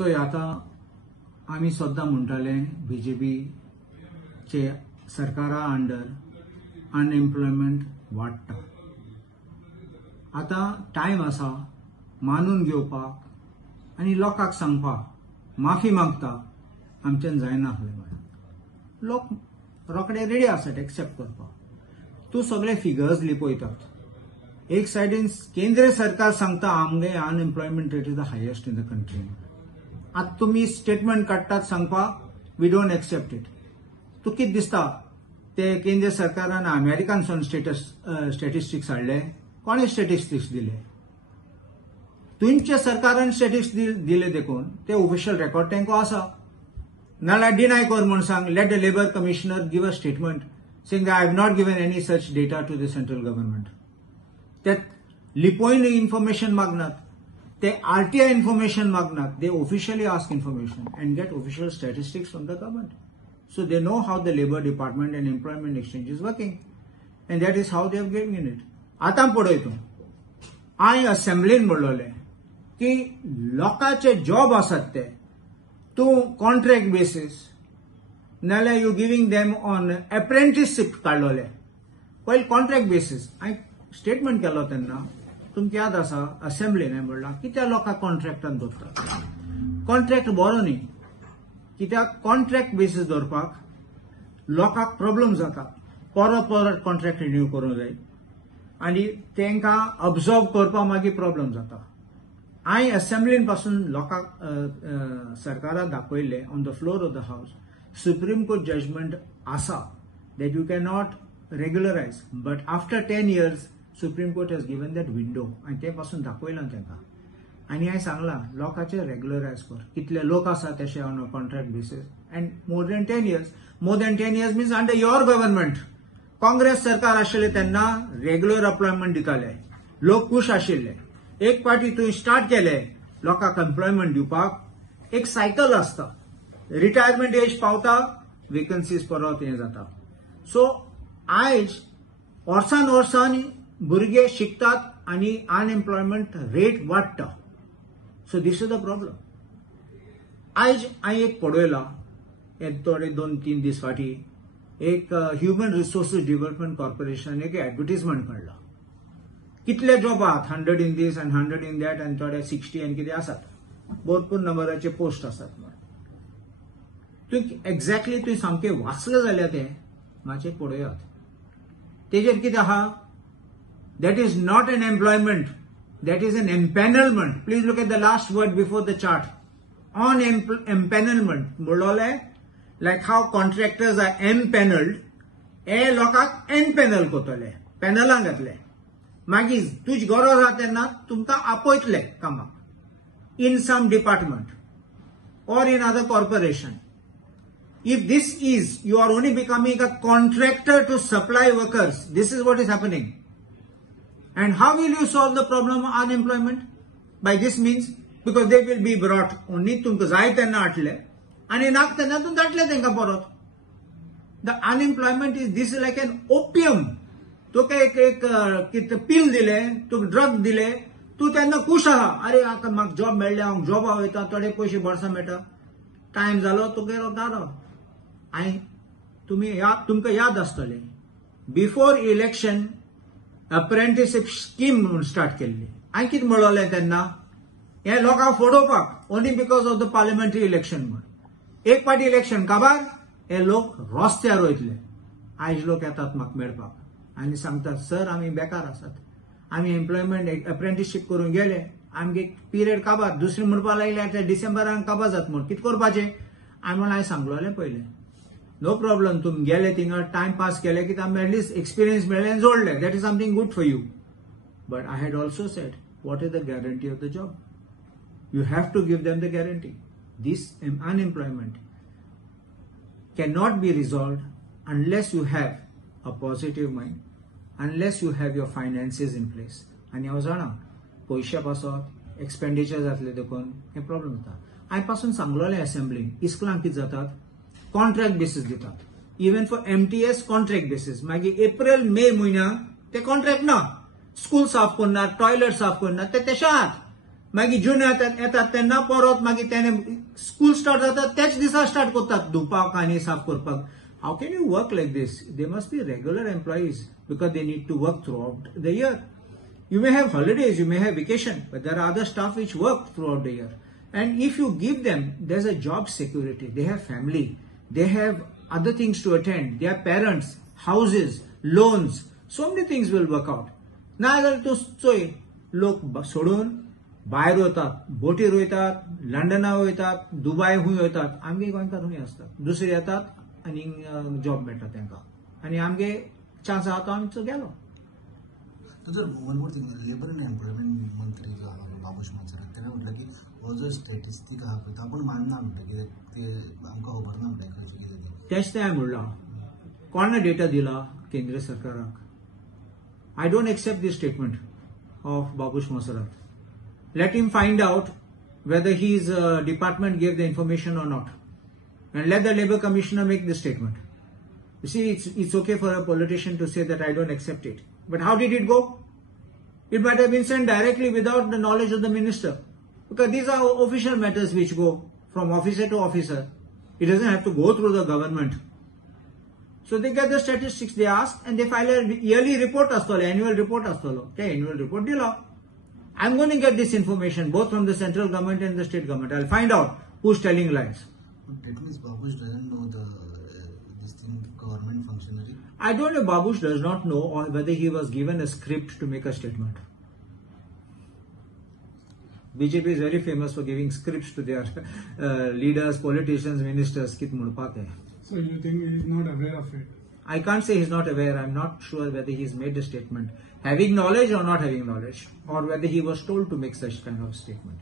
सो आता आम्ही सुद्धा म्हणटाले बीजेपी चे सरकारा अंडर अनएम्प्लॉयमेंट वाडटा. आता टाइम आसा मानून घेवपाक आनी लोकांक सांगपाक माफी मागता आमच्यान जायना आसलें म्हणून. लोक रोखडे रेडी आसात एक्सेप्ट करपाक. तूं सगळे फिगर्स लिपयतात. एक सायडीन केंद्र सरकार सांगता आमगे unemployment rate is the highest in the country. आता तुम्ही स्टेटमेंट काडटात सांगपाक वी डोंट एक्सेप्ट इट. तू कितें दिसता ते केंद्र सरकारान अमेरिकानसून स्टॅटिस्टिक्स हाडले? कोणे स्टॅटिस्टिक्स दिले? तुमच्या सरकारान स्टॅटिस्टिक्स दिले देखून ते ऑफिशियल रेकॉर्ड तेंको आसा. नाल्यार डिनाय कर म्हूण सांग. Let the labour commissioner give a statement saying that I have not given any such data to the central government. That लिपोइन information magnat, they RTI information magnat, they officially ask information and get official statistics from the government. So they know how the labor department and employment exchange is working. And that is how they have given it. आता पळयतु हांवें असेंब्लीन म्हणलोले की लोकांचे job आसात ते तूं contract basis नाल्यार you giving them on apprenticeship काडलोले पयलीं कॉन्ट्रॅक्ट बेसीस. हांवें स्टेटमेंट केलो तेन्ना तुमकां याद आसा असेंब्लीन हांवें म्हणलां कित्याक लोकांक कॉन्ट्रॅक्टान दवरतात. कॉन्ट्रॅक्ट बरो न्ही. कित्याक कॉन्ट्रॅक्ट बेसीस दवरपाक लोकांक प्रॉब्लेम जाता. परत परत कॉन्ट्रॅक्ट रिन्यू करूंक जाय आनी तांकां ऑब्जर्व करपाक मागीर प्रॉब्लेम जाता. हांवें असेंब्लीन पासून लोकांक सरकाराक दाखयले on the floor of the house Supreme Court judgment asa that you cannot regularize, but after 10 years Supreme Court has given that window and ते पासून दाखयला तांकां. आनी हांवें सांगलां लोकांचे रेग्युलरायज कर. कितले लोक आसा तशे on a contract basis and more than 10 years. More than 10 years means under your government. Congress सरकार आशिल्ले तेन्ना रेग्युलर एम्प्लॉयमेंट दिताले. लोक खूश आशिल्ले. एक पाटी तुवें स्टार्ट केले लोकांक एम्प्लॉयमेंट दिवपाक एक सायकल आसता. रिटायरमेंट एज पावता वेकन्सीज परत हे जाता. सो आयज वर्सान वर्सान भुरगे शिकतात आनी अनएम्प्लॉयमेंट रेट वाडटा. So this is the problem. आयज हांवें एक पळयलां थोडे 2-3 दीस फाटी एक ह्युमन रिसोर्सीस डेव्हलपमेंट कॉर्पोरेशन एक एडवर्टिजमेंट काडला. कितले जॉब आहात 100 इन दीस अँड 100 इन दॅट आनी थोडे 60 आनी कितें आसात. भरपूर नंबराचे पोस्ट आसात. एक्झॅक्टली तुवें सामकें वाचलें जाल्यार तें मातशें पळयात. तेजेर कितें आहा? That is not an employment, that is an empanelment. Please look at the last word before the chart. On empanelment म्हणलोले like how contractors are empanelled हे लोकांक एनपॅनल करतले, पॅनलांक घातले. मागीर तुजी गरज आहा तेन्ना तुमकां आपयतले कामाक इन सम department or in other corporation. If this is, you are only becoming a contractor to supply workers. This is what is happening. And how will you solve the problem of unemployment? By this means, because they will be brought only तुमकां जाय तेन्ना हाडले आनी नाक तेन्ना तुम धाडले तांकां परत. The unemployment is this is like an opium. तुका एक पिल दिले, तुका ड्रग दिले, तू तेन्ना खुश आहा. अरे आतां म्हाका जॉब मेळ्ळे, हांव जॉबा वयता, थोडे पयशे वर्सा मेळटा. टायम जालो तुका दारो. आनी तुमकां याद आसतले बिफोर इलेक्शन अप्रेंटिसशिप स्कीम म्हणून स्टार्ट केल्ली. हांवें कितें म्हणलोलें तेन्ना हे लोकांक फोडोवपाक only because of the parliamentary election म्हूण. एक पाटी इलेक्शन काबार हे लोक रस्त्यार वयतले. आयज लोक येतात म्हाका मेळपाक आनी सांगतात सर आमी बेकार आसात, आमी एम्प्लॉयमेंट अप्रेंटिसशीप करून गेले, आमगे पिरियड काबार. दुसरे म्हणपाक लागले डिसेंबरान काबार जाता म्हूण. कितें करपाचें? हांवें सांगलोलें पयलें नो प्रॉब्लम. तुम गेले थिंगा टायम पास केले की आमी एटलीस्ट एक्सपिरियन्स मेळ्ळे आनी जोडले. That is something good for you. But I had also said what is the guarantee of the job? You have to give them the guarantee. This unemployment cannot be resolved unless you have a positive mind, unless you have your finances in place. आणि हांव जाणा पयशे पासत expenditure जातले देखून हे problem जाता. हांवें पासून सांगलोलें असेंब्लीन इस्कुलांक कितें जातात कॉन्ट्रॅक्ट बेसीस दितात. Even for MTS contract basis. मागीर एप्रिल मे म्हयन्याक ते कॉन्ट्रॅक्ट ना. स्कूल साफ करनात, टॉयलेट साफ करनात, ते तशे आहात. मागीर जून येतात तेन्ना परत मागीर तेणे स्कूल स्टार्ट जाता त्याच दिसा स्टार्ट करतात धुवपाक आनी साफ करपाक. How can you work like this? They must be regular employees because they need to work throughout the year. You may have holidays, you may have vacation, but there are other staff which work throughout the year. And if you give them, there's a job security. They have family. They have other things to attend. They have parents, houses, loans. So many things will work out. ना जाल्यार तूं चोय लोक सोडून भायर वतात, बोटीर वयतात, लंडना वयतात, दुबय खूंय वयतात. आमगे गोंयकार खूंय आसतात. दुसरे येतात आनी जॉब मेळटा तांकां. आनी आमगे चान्स आहा तो आमचो गेलो. तर one more thing, labour and employment मंत्री जो आहा बाबूश मोन्सेरात तेणें म्हटलें की हो जो स्टॅटिस्टीक आहा पळय तो आपूण मानना म्हणटा, कित्याक ते आमकां खबर ना म्हणटा खंयचे कितें तें. तेच ते हांवें म्हणलां. कोणें डेटा दिला केंद्र सरकाराक? I don't accept this statement of Babush Monserrat. Let him find out whether his department gave the information or not. And let the Labour Commissioner make the statement. You see, it's okay for a politician to say that I don't accept it. But how did it go? It might have been sent directly without the knowledge of the minister. Because these are official matters which go from officer to officer. It doesn't have to go through the government. So they get the statistics they ask and they file a yearly report astolo, annual report astolo. Okay, annual report dila. I'm going to get this information both from the central government and the state government. I'll find out who's telling lies. That means Babush doesn't know this thing, government functionary. I don't know if Babush does not know or whether he was given a script to make a statement. BJP is very famous for giving scripts to their leaders, politicians, ministers. Kit mudpat hai. So you think he is not aware of it? I can't say he's not aware. I'm not sure whether he's made a statement having knowledge or not having knowledge, or whether he was told to make such kind of statement.